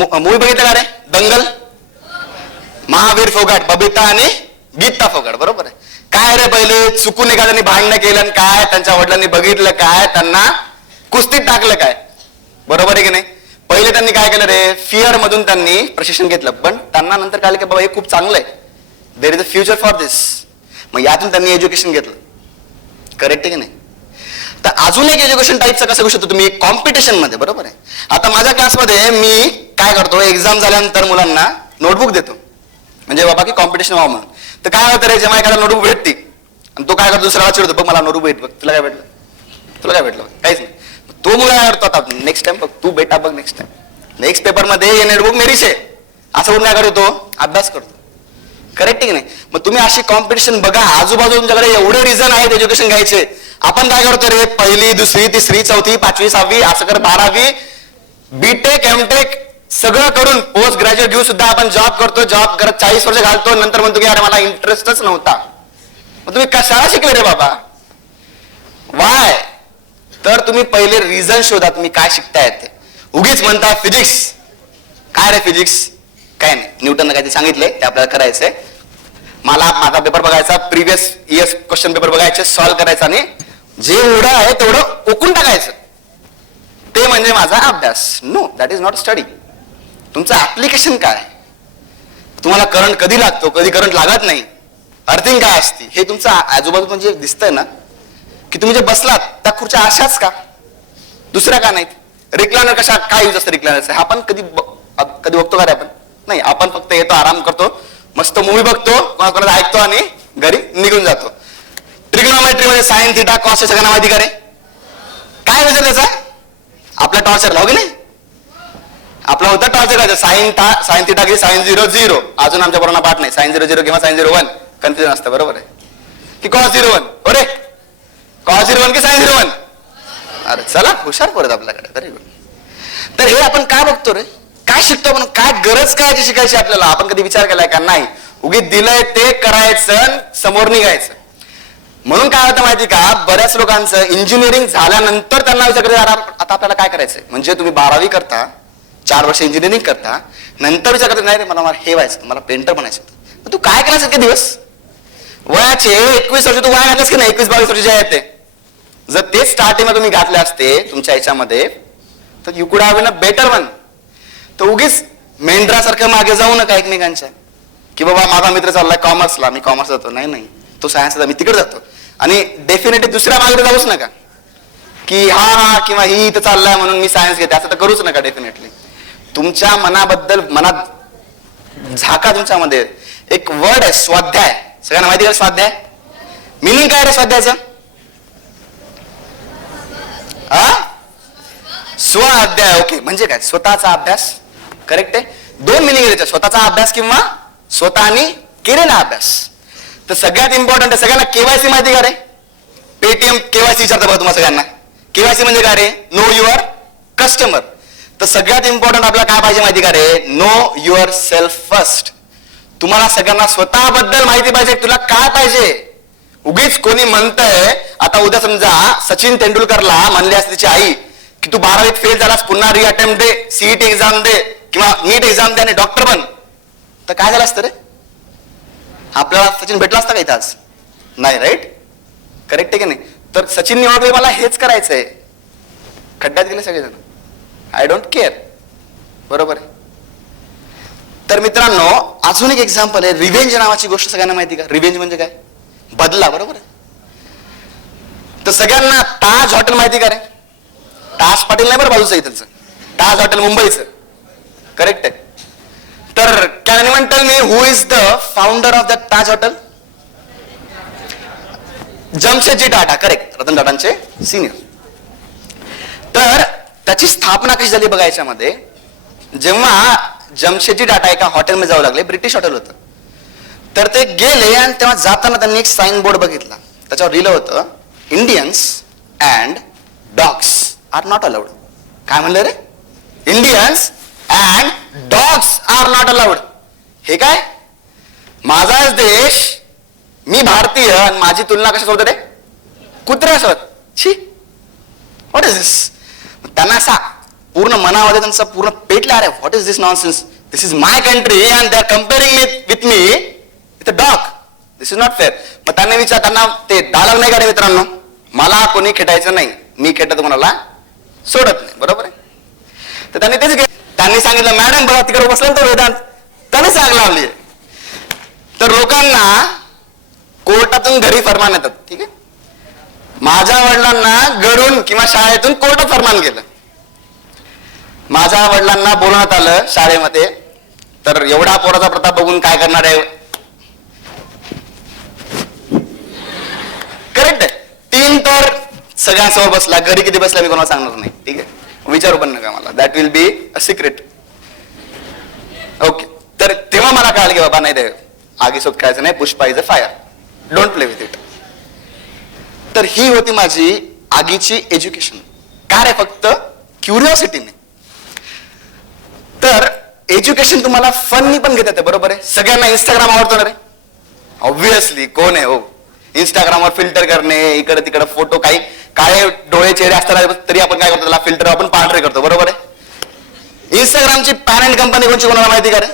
Movie बघितलं का रे? दंगल? महावीर फोगाट बबिता आणि गीता फोगाट बरोबर आहे? काय रे पहिले? चुकून एखाद्याने भांडणं केलं आणि काय? त्यांच्या वडिलांनी बघितलं काय? त्यांना कुस्तीत टाकलं काय? बरोबर आहे की नाही? पहिले त्यांनी काय केलं रे? फिअर मधून त्यांनी प्रशिक्षण घेतलं. पण त्यांना नंतर काय की बाबा हे खूप चांगलं आहे. There is a future for this मग यातून त्यांनी एज्युकेशन घेतलं. करेक्ट आहे की नाही? तर अजून एक एज्युकेशन टाईपचं कसं करू शकतो तुम्ही कॉम्पिटिशनमध्ये बरोबर आहे? आता माझ्या क्लासमध्ये मी काय करतो? एक्झाम झाल्यानंतर मुलांना नोटबुक देतो. म्हणजे बाबा की कॉम्पिटिशन व्हावं म्हणून. तर काय होतं रे जेव्हा एखादा नोटबुक भेटते आणि तो काय करतो? दुसऱ्याला चिडतो बघ मला नोटबुक भेट बघ तुला काय भेटलं? तुला काय भेटलं? काहीच नाही. तो मुला काय करतो आता? नेक्स्ट टाइम बघ तू बेटा बघ नेक्स्ट टाइम नेक्स्ट पेपरमध्ये हे नोटबुक मेरीच आहे. असं म्हणून काय करतो? अभ्यास करतो. करेक्ट की नाही? मग तुम्ही अशी कॉम्पिटिशन बघा आजूबाजू तुमच्याकडे एवढे रिझन आहेत एज्युकेशन घ्यायचे. आपण काय करतो रे? पहिली दुसरी तिसरी चौथी पाचवी सहावी असं कर बारावी बीटेक एमटेक सगळं करून पोस्ट ग्रॅज्युएट घेऊन सुद्धा आपण जॉब करतो जॉब करत चाळीस वर्ष घालतो नंतर म्हणतो की अरे मला इंटरेस्टच नव्हता. मग तुम्ही कशाला शिकले रे बाबा? वाय तर तुम्ही पहिले रिझन शोधा तुम्ही काय शिकताय ते. उगीच म्हणता फिजिक्स काय रे फिजिक्स काय नाही. न्यूटन काय ते सांगितले ते आपल्याला करायचंय. मला माझा पेपर बघायचा प्रिव्हियस इयर्स क्वेश्चन पेपर बघायचे सॉल्व्ह करायचा आणि जे एवढं आहे तेवढं ओकून टाकायचं. ते म्हणजे माझा अभ्यास. No that is not study तुमचं ऍप्लिकेशन काय? तुम्हाला करंट कधी लागतो? कधी करंट लागत नाही? अर्थिंग काय असते हे तुमचं आजूबाजू म्हणजे जे दिसतंय ना की तुम्ही जे बसलात त्या खुर्च्या अशाच का? दुसऱ्या का नाहीत? रिक्लायनर कशा काय यूज असतं रिक्लायनरचा हा आपण कधी कधी बघतो का रे आपण? नाही आपण फक्त येतो आराम करतो मस्त मूवी बघतो कोणाकोणाला ऐकतो आणि घरी निघून जातो. ट्रिग्नोमेट्री मध्ये सायन्स थिटा कॉस्ट सगळ्यांना माहिती करे काय म्हणजे त्याचा आपला टॉर्चर लावू की नाही? आपला होता टॉस करायचं साईन था साईन थिटा की साईन झिरो झिरो. अजून आमच्या पोरांना पाठ नाही. साईन झिरो झिरो किंवा साईन झिरो वन. कन्फ्युजन असतं बरोबर आहे? की कॉस झिरो वन? अरे! कॉस झिरो वन की साईन झिरो वन? अरे चला हुशार परत आपल्याकडे. तरी तर हे आपण काय बघतो रे? काय शिकतो आपण? काय गरज काय याची शिकायची आपल्याला? आपण कधी विचार केलाय का? नाही. उगीच दिलंय ते करायचं समोर निघायचं. म्हणून काय होतं माहिती का? बऱ्याच लोकांचं इंजिनिअरिंग झाल्यानंतर त्यांना विचार आता आपल्याला काय करायचंय? म्हणजे तुम्ही बारावी करता चार वर्ष इंजिनिअरिंग करता नंतर विचार करता नाही रे मला हे व्हायचं मला पेंटर बनायचं होतं." तू काय करायचं इतके दिवस? वयाचे एकवीस वर्ष तू वया घातलंस की नाही? एकवीस बावीस वर्ष जे आहे ते. जर तेच स्टार्टिंगला तुम्ही घातले असते तुमच्या याच्यामध्ये तर यू कुड हॅव अ बेटर वन तर उगीच मेंढरासारखं मागे जाऊ नका एकमेकांच्या. की बाबा माझा मित्र चाललाय कॉमर्सला मी कॉमर्स जातो. नाही नाही. तो सायन्सला मी तिकडे जातो. आणि डेफिनेटली दुसऱ्या मागे जाऊच नका. की हा हा किंवा ही इथं चाललाय म्हणून मी सायन्स घेते असं तर करूच नका डेफिनेटली तुमच्या मनाबद्दल मनात झाका तुमच्यामध्ये एक वर्ड आहे स्वाध्याय. सगळ्यांना माहिती का स्वाध्याय? मिनिंग काय रे स्वाध्यायचं? स्व अध्याय ओके म्हणजे काय? स्वतःचा अभ्यास. करेक्ट आहे? दोन मिनिंग त्याच्या स्वतःचा अभ्यास किंवा स्वतःने केलेला अभ्यास. तर सगळ्यात इम्पॉर्टंट आहे सगळ्यांना केवायसी माहिती का रे? पेटीएम केवायसी विचारता बघा तुम्हाला सगळ्यांना. केवायसी म्हणजे काय रे? नो युअर कस्टमर तर सगळ्यात इम्पॉर्टंट आपल्याला काय पाहिजे माहिती का रे? नो युअर सेल्फ फर्स्ट तुम्हाला सगळ्यांना स्वतःबद्दल माहिती पाहिजे. तुला काय पाहिजे? उगीच कोणी म्हणतंय आता उद्या समजा सचिन तेंडुलकरला म्हणले असते तिची आई की तू बारावीत फेल झालास पुन्हा रिअटेम्प्ट दे सीईटी एक्झाम दे किंवा नीट एक्झाम दे आणि डॉक्टर बन. तर काय झालं असतं रे? आपल्याला सचिन भेटला असता का इथं आज? नाही राईट करेक्ट आहे की नाही? तर सचिन निवडले मला हेच करायचंय. खड्ड्यात गेले सगळेजण. आय डोंट केअर बरोबर आहे? तर मित्रांनो अजून एक एक्झाम्पल आहे रिव्हेंज नावाची गोष्ट सगळ्यांना माहिती का? रिव्हेंज म्हणजे काय? बदला बरोबर आहे? तर सगळ्यांना ताज हॉटेल माहिती का रे? ताज पाटील नाही बरं बाजूचं इथंच ताज हॉटेल मुंबईचं. करेक्ट आहे? तर can anyone me who is the founder of the Taj hotel? Jamshedji Tata correct Ratan टाटांचे senior तर त्याची स्थापना कशी झाली बघा याच्यामध्ये? जेव्हा जमशेदजी टाटा एका हॉटेलमध्ये जाऊ लागले ब्रिटिश हॉटेल होतं. तर ते गेले आणि तेव्हा जाताना त्यांनी एक साईन बोर्ड बघितला. त्याच्यावर लिहिलं होतं Indians and dogs are not allowed काय म्हणलं रे? Indians and dogs are not allowed हे काय? माझाच देश मी भारतीय आणि माझी तुलना कशासोबत रे? कुत्र्यासोबत. छी व्हॉट इज दिस त्यांना असा पूर्ण मनामध्ये त्यांचं पूर्ण पेटलं अरे what is this nonsense this is my country and they are comparing me with me with a dog this is not fair मग त्यांनी विचार त्यांना ते डायलॉग नाही का रे मित्रांनो. मला कोणी खेटायचं नाही. मी खेटत कोणाला? सोडत नाही. बरोबर आहे? तर त्यांनी तेच केलं. त्यांनी सांगितलं मॅडम बघा तिकडे बसला तो वेदांत. त्याने सांग लावली तर लोकांना कोर्टातून घरी फरमान येतात. ठीक आहे? माझ्या वडिलांना घरून किंवा शाळेतून कोर्ट फरमान गेलं. माझ्या वडिलांना बोलवण्यात आलं शाळेमध्ये तर एवढा पोराचा प्रताप बघून काय करणार आहे? करेक्ट आहे. तीन तर सगळ्यांसमोर बसला. घरी किती बसला मी कोणाला सांगणार नाही. ठीक आहे? विचारू पण नका मला. That will be a secret okay तर तेव्हा मला कळालं की बाबा नाही रे आगीसोबत खेळायचं नाही. Pushpa is a fire don't play with it तर ही होती माझी आगीची एज्युकेशन काय रे फक्त? क्युरिओसिटीने तर एज्युकेशन तुम्हाला फननी पण घेता येते बरोबर आहे? सगळ्यांना इंस्टाग्राम आवडतो ना रे? ऑब्विसली कोण आहे हो? इंस्टाग्रामवर फिल्टर करणे इकडे तिकडे फोटो काही काळे डोळे चेहरे असताना तरी आपण काय करतो त्याला फिल्टर आपण पांढरे करतो बरोबर आहे? इंस्टाग्रामची पॅरेंट कंपनी कोणची कोणाला माहिती का रे?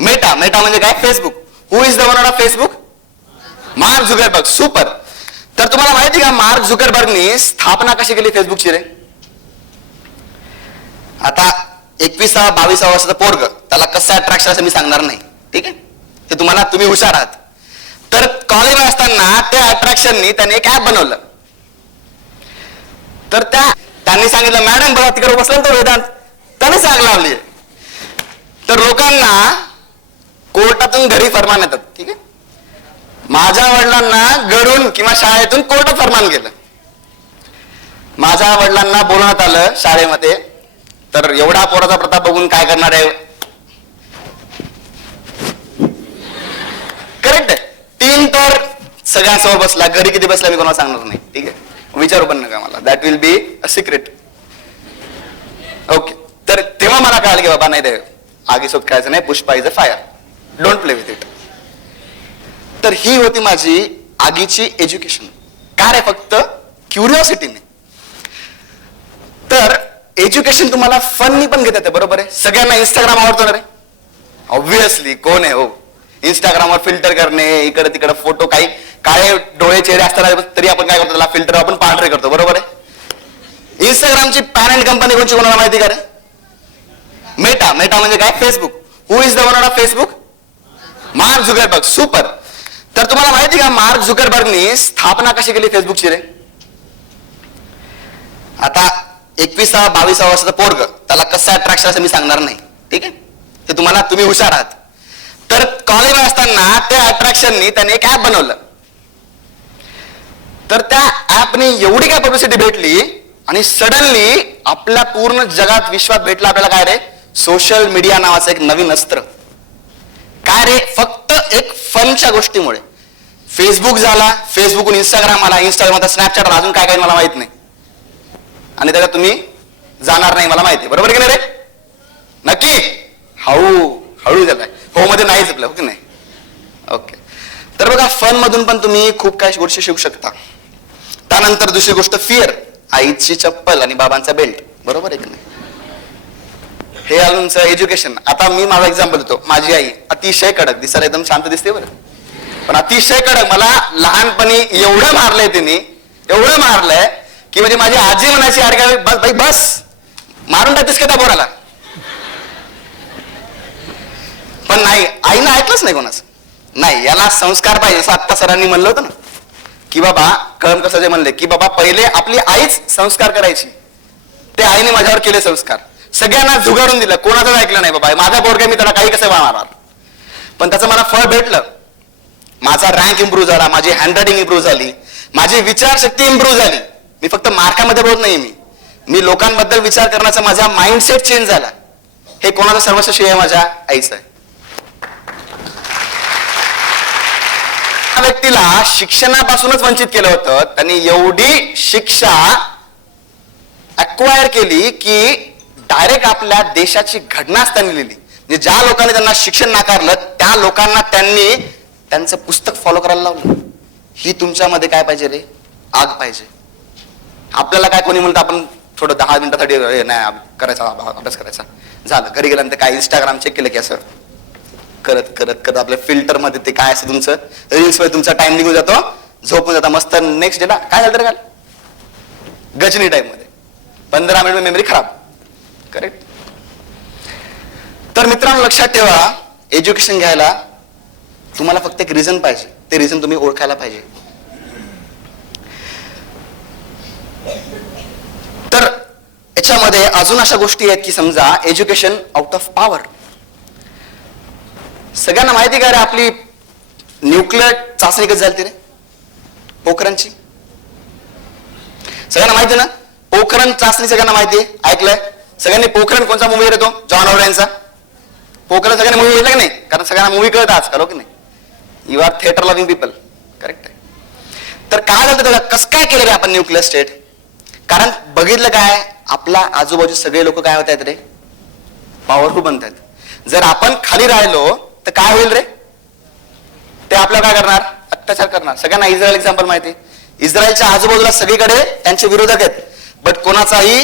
मेटा मेटा म्हणजे काय? Facebook who is the one of Facebook Mark Zuckerberg. Super तर तुम्हाला माहिती का मार्क झुकरबर्गनी स्थापना कशी केली फेसबुकची रे? आता एकविसावा बावीसावा वर्षाचा पोरग त्याला कसं अट्रॅक्शन असं मी सांगणार नाही. ठीक आहे? ते तुम्हाला तुम्ही हुशार आहात. तर कॉलेजला असताना त्या अट्रॅक्शननी त्याने एक ऍप बनवलं. तर त्या त्यांनी सांगितलं मॅडम बघा तिकडे बसलं तर वेदांत. त्याने सांग लावली. तर लोकांना कोर्टातून घरी फरमान येतात. ठीक आहे? माझ्या वडिलांना घरून किंवा शाळेतून कोर्टात फरमान गेलं. माझ्या वडिलांना बोलवण्यात आलं शाळेमध्ये तर एवढा पोराचा प्रताप बघून काय करणार आहे? करेक्ट आहे. तीन तर सगळ्यांसमोर बसला. घरी किती बसला मी कोणाला सांगणार नाही. ठीक आहे? विचारू पण नका मला. That will be a secret okay तर तेव्हा मला कळालं की बाबा नाही रे आगीसोबत खेळायचं नाही. Pushpa is a fire don't play with it तर ही होती माझी आगीची एज्युकेशन काय रे फक्त? क्युरिओसिटीने तर एज्युकेशन तुम्हाला फननी पण घेत येते बरोबर आहे? सगळ्यांना इंस्टाग्राम आवडतो ना रे? ऑब्विसली कोण आहे हो? इंस्टाग्रामवर फिल्टर करणे इकडे तिकडे फोटो काही काळे डोळे चेहरे असताना तरी आपण काय करतो त्याला फिल्टर आपण पांढरे करतो बरोबर आहे? इंस्टाग्रामची पॅरेंट कंपनी कोणची कोणाला माहिती का रे? मेटा मेटा म्हणजे काय? Facebook who is the owner of Facebook Mark Zuckerberg. Super तर तुम्हाला माहिती का मार्क झुकरबर्गनी स्थापना कशी केली फेसबुकची रे? आता एकवीसा बावीसा वर्षाचा पोरग त्याला कसं अट्रॅक्शन असं मी सांगणार नाही. ठीक आहे? ते तुम्हाला तुम्ही हुशार आहात. तर कॉलेजला असताना त्या अट्रॅक्शननी त्याने एक ऍप बनवलं. तर त्या ऍपने एवढी काय पब्लिसिटी भेटली आणि सडनली आपल्या पूर्ण जगात विश्वात भेटला आपल्याला काय रे? सोशल मीडिया नावाचं एक नवीन अस्त्र. काय रे? फक्त एक फनच्या गोष्टीमुळे. फेसबुक झाला फेसबुकहून इंस्टाग्राम आला इंस्टाग्राम आता स्नॅपचॅट आला. अजून काय काय मला माहीत नाही. आणि त्याला तुम्ही जाणार नाही मला माहिती आहे. बरोबर की नाही रे? नक्की? हळू हळू झालाय. हो मध्ये नाही झपलं हो की नाही? ओके. तर बघा फन मधून पण तुम्ही खूप काही गोष्टी शिकू शकता. त्यानंतर दुसरी गोष्ट फिअर आईची चप्पल आणि बाबांचा बेल्ट बरोबर आहे की नाही? हे अजूनचं एज्युकेशन आता मी माझा एक्झाम्पल देतो. माझी आई अतिशय कडक. दिसायला एकदम शांत दिसते बरं. पण अतिशय कडक. मला लहानपणी एवढं मारलंय तिने एवढं मारलंय की म्हणजे माझी आजी म्हणायची अरे बस बाई बस. मारून टाकतेस का त्या पोराला? पण नाही आईनं ऐकलंच नाही कोणाचं. नाही याला संस्कार पाहिजे. असं आत्ता सरांनी म्हणलं होतं ना की बाबा कळम कसं जे म्हणले की बाबा पहिले आपली आईच संस्कार करायची. ते आईने माझ्यावर केले संस्कार. सगळ्यांना झुगारून दिलं. कोणाचं ऐकलं नाही बाबा. माझा बोरगा मी त्याला काही कसं मारणार? पण त्याचं मला फळ भेटलं. माझा रँक इम्प्रूव्ह झाला माझी हँडरायटिंग इम्प्रूव्ह झाली माझी विचारशक्ती इम्प्रूव्ह झाली. मी फक्त मार्कामध्ये बोलत नाही मी. मी लोकांबद्दल विचार करण्याचा माझा माइंडसेट चेंज झाला. हे कोणाचं सर्वस्व श्रेय माझ्या आईचं? आहे त्या व्यक्तीला शिक्षणापासूनच वंचित केलं होतं. त्यांनी एवढी शिक्षा अक्वायर केली की डायरेक्ट आपल्या देशाची घटनाच त्यांनी लिहिली. म्हणजे ज्या लोकांनी त्यांना शिक्षण नाकारलं त्या लोकांना त्यांनी त्यांचं पुस्तक फॉलो करायला लावलं. ही तुमच्यामध्ये काय पाहिजे रे? आग पाहिजे. आपल्याला काय कोणी म्हणतं आपण थोडं दहा मिनिटासाठी नाही करायचा अभ्यास करायचा. झालं. घरी गेल्यानंतर काय इंस्टाग्राम चेक केलं की असं करत करत करत आपल्या फिल्टरमध्ये ते काय असं तुमचं? रील्समध्ये तुमचा टाइम निघून जातो झोपून जाता मस्त नेक्स्ट डेला काय झालं तर काल? गजनी टाईममध्ये पंधरा मिनिट मेमरी खराब. करेक्ट तर मित्रांनो लक्षात ठेवा एज्युकेशन घ्यायला तुम्हाला फक्त एक रिझन पाहिजे. ते रिझन तुम्ही ओळखायला पाहिजे. तर याच्यामध्ये अजून अशा गोष्टी आहेत की समजा एज्युकेशन आउट ऑफ पॉवर सगळ्यांना माहिती का रे आपली न्यूक्लिअर चाचणी कधी झाली रे? पोखरणची. सगळ्यांना माहिती ना? पोखरण चाचणी सगळ्यांना माहिती आहे. ऐकलंय? सगळ्यांनी पोखरण कोणता मूवी येतो? जॉन ऑर्डनचा पोखरण सगळ्यांनी मूवी बघितला की नाही? कारण सगळ्यांना मूवी कळत आजकाल हो की नाही? You are theatre loving people correct आहे तर काय झालं त्याला? कसं काय केलं रे आपण न्यूक्लिअर स्टेट कारण बघितलं काय? आपला आजूबाजू सगळे लोक काय होत आहेत रे? पॉवरफुल बनत आहेत जर आपण खाली राहिलो तर काय होईल रे? ते आपल्याला काय करणार? अत्याचार करणार. सगळ्यांना इस्रायल एक्झाम्पल माहिती इस्रायलच्या आजूबाजूला सगळीकडे त्यांचे विरोधक आहेत. बट कोणाचाही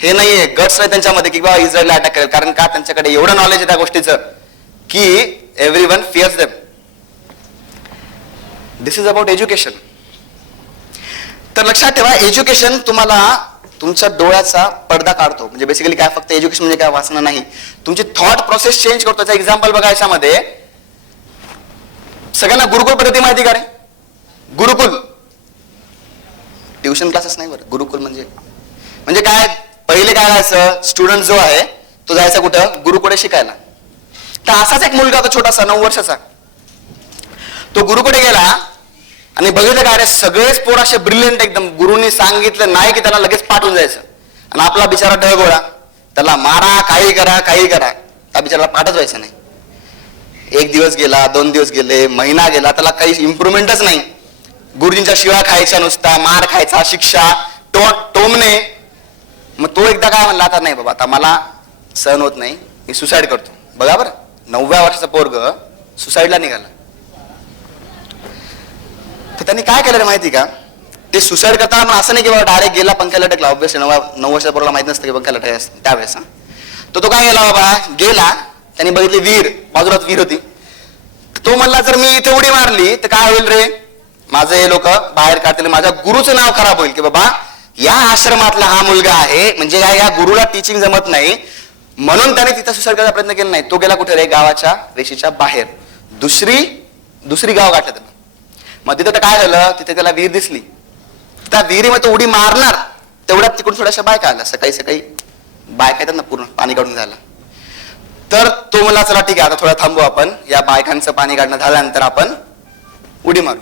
हे नाहीये. गट्स नाही त्यांच्यामध्ये की बाबा इस्रायलला अटॅक करेल. कारण का? त्यांच्याकडे एवढं नॉलेज आहे त्या गोष्टीचं. की everyone fears fears them this is about education तर लक्षात ठेवा एज्युकेशन तुम्हाला तुमच्या डोळ्याचा पडदा काढतो. म्हणजे बेसिकली काय फक्त एज्युकेशन म्हणजे काय वाचणं नाही. तुमची थॉट प्रोसेस चेंज करतो. त्याचा एक्झाम्पल बघा याच्यामध्ये. सगळ्यांना गुरुकुल पद्धती माहिती का रे? गुरुकुल. ट्युशन क्लासेस नाही बरं. गुरुकुल म्हणजे? म्हणजे काय? पहिले काय असं स्टुडंट जो आहे तो जायचा कुठं? गुरुकडे शिकायला. तर असाच एक मुलगा होता छोटासा नऊ वर्षाचा. तो गुरुकडे गेला आणि बघितलं का अरे सगळेच पोर असे ब्रिलियंट एकदम. गुरुनी सांगितलं नाही की त्याला लगेच पाठवून जायचं. आणि आपला बिचारा ढळगोळा त्याला मारा काही करा काही करा. त्या बिचाराला पाठच व्हायचं नाही. एक दिवस गेला दोन दिवस गेले महिना गेला त्याला काही इम्प्रुव्हमेंटच नाही. गुरुजींच्या शिवा खायच्या नुसता मार खायचा शिक्षा टो टोमणे. मग तो एकदा काय म्हणला आता नाही बाबा आता मला सहन होत नाही मी सुसाईड करतो. बघा बरं. नवव्या वर्षाचा पोरग सुसाईडला निघाला. तर त्यांनी काय केलं माहिती का? ते सुसाईड करताना पण असं नाही की बाबा डायरेक्ट गेला पंख्याला टकला ऑब्विसली नव्या नऊ वर्षाचा पोरला माहीत नसतं की पंख्याला टक त्यावेळेस तर तो काय गेला बाबा? गेला. त्यांनी बघितली वीर. बाजूलाच वीर होती. तो म्हणला जर मी इथे उडी मारली तर काय होईल रे? माझं हे लोक बाहेर काढतील. माझ्या गुरुचं नाव खराब होईल की बाबा या आश्रमातला हा मुलगा आहे. म्हणजे काय? या गुरुला टीचिंग जमत नाही. म्हणून त्याने तिथं सुसर्गाचा प्रयत्न केला नाही. तो गेला कुठे रे? गावाच्या रेषेच्या बाहेर. दुसरी दुसरी गाव गाठलं त्यानं. मग तिथं तर काय झालं? तिथे त्याला विहीर दिसली. त्या विहिरीमध्ये तो उडी मारणार. तेवढ्यात तिकडून थोड्याशा बायका आल्या. सकाळी सकाळी बायका येतात ना पूर्ण. पाणी काढून झालं. तर तो मला चला ठीक आहे आता थोडा थांबू आपण. या बायकांचं पाणी काढणं झाल्यानंतर आपण उडी मारू.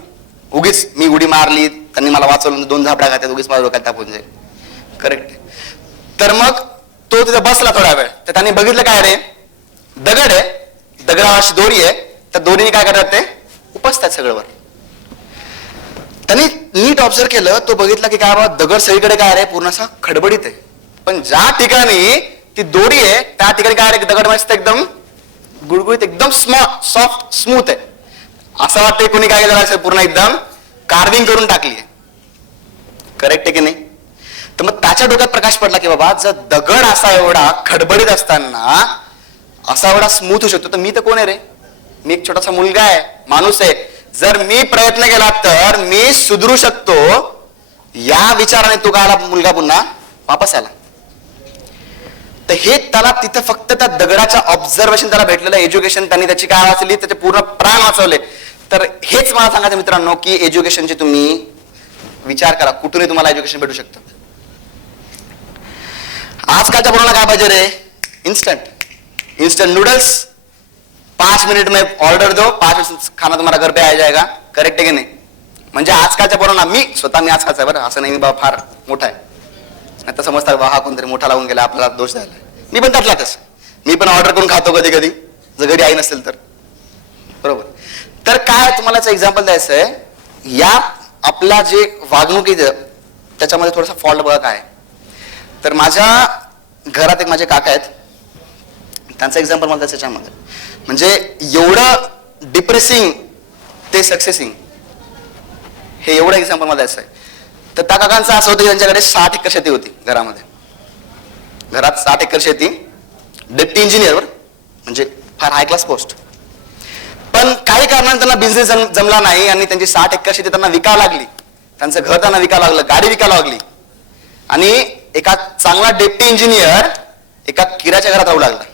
उगीच मी उडी मारली. त्यांनी मला वाचवलं. दोन झापडा घातल्यात. उगीच माझ्या डोक्यात तापून जाईल. करेक्ट तर मग तो तिथे बसला थोडा वेळ. तर त्यांनी बघितलं काय रे? दगड आहे. दगडा अशी दोरी आहे. त्या दोरीने काय करतात ते? उपसतात सगळं त्यांनी नीट ऑब्झर्व केलं. तो बघितला की काय बाबा दगड सगळीकडे काय रे? पूर्ण असा खडबडीत आहे. पण ज्या ठिकाणी ती दोरी आहे त्या ठिकाणी काय रे? दगड मस्त एकदम गुळगुळीत एकदम स्मॉ सॉफ्ट स्मूथ आहे. असं वाटतंय कोणी काय केलं असेल? पूर्ण एकदम कार्विंग करून टाकली करेक्ट आहे की नाही? तर मग त्याच्या डोक्यात प्रकाश पडला की बाबा जर दगड असा एवढा खडबडीत असताना असा एवढा स्मूथ होऊ शकतो तर मी तर कोण आहे रे? मी एक छोटासा मुलगा आहे माणूस आहे. जर मी प्रयत्न केला तर मी सुधरू शकतो. या विचाराने तो काय आला मुलगा पुन्हा वापस आला. तर हे त्याला तिथं फक्त त्या दगडाच्या ऑब्झर्वेशन त्याला भेटलेलं एज्युकेशन त्यांनी त्याची काय वाचली त्याचे पूर्ण प्राण वाचवले. तर हेच मला सांगायचं मित्रांनो की एज्युकेशनचे तुम्ही विचार करा. कुठूनही तुम्हाला एज्युकेशन भेटू शकतं. आजकालच्या पोरांना काय पाहिजे रे? इन्स्टंट इन्स्टंट नूडल्स पाच मिनिट में ऑर्डर दो. पाच मिनिट खाना तुम्हाला घर पे आ जाएगा करेक्ट आहे की नाही? म्हणजे आजकालच्या पोरांना मी स्वतः मी आजकालचा आहे बरं. असं नाही मी बाबा फार मोठा आहे. आता समजता बा हा कोणतरी मोठा लागून गेला आपल्याला दोष झाला. मी पण त्यातलाच मी पण ऑर्डर करून खातो कधी कधी. जर घरी आई नसेल तर. बरोबर. तर काय तुम्हाला एक्झाम्पल द्यायचं आहे? या आपला जे वागणुकीचं त्याच्यामध्ये थोडासा फॉल्ट बघा काय. आहे. तर माझ्या घरात एक माझे काका आहेत. त्यांचं एक्झाम्पल मला त्याच्यामध्ये म्हणजे एवढं डिप्रेसिंग ते सक्सेसिंग हे एवढं एक्झाम्पल मला द्यायचं आहे. तर त्या काकांचं असं होतं की त्यांच्याकडे साठ एकर शेती होती घरामध्ये. घरात साठ एकर शेती डेप्टी इंजिनियर म्हणजे फार हाय क्लास पोस्ट पण काही कारणाने त्यांना बिझनेस जमला नाही आणि त्यांची साठ एकर शेती त्यांना विकावं लागली. त्यांचं घर त्यांना विकावं लागलं गाडी विकावं लागली. आणि एका चांगला डेप्टी इंजिनियर एका किराच्या घरात राहू लागला.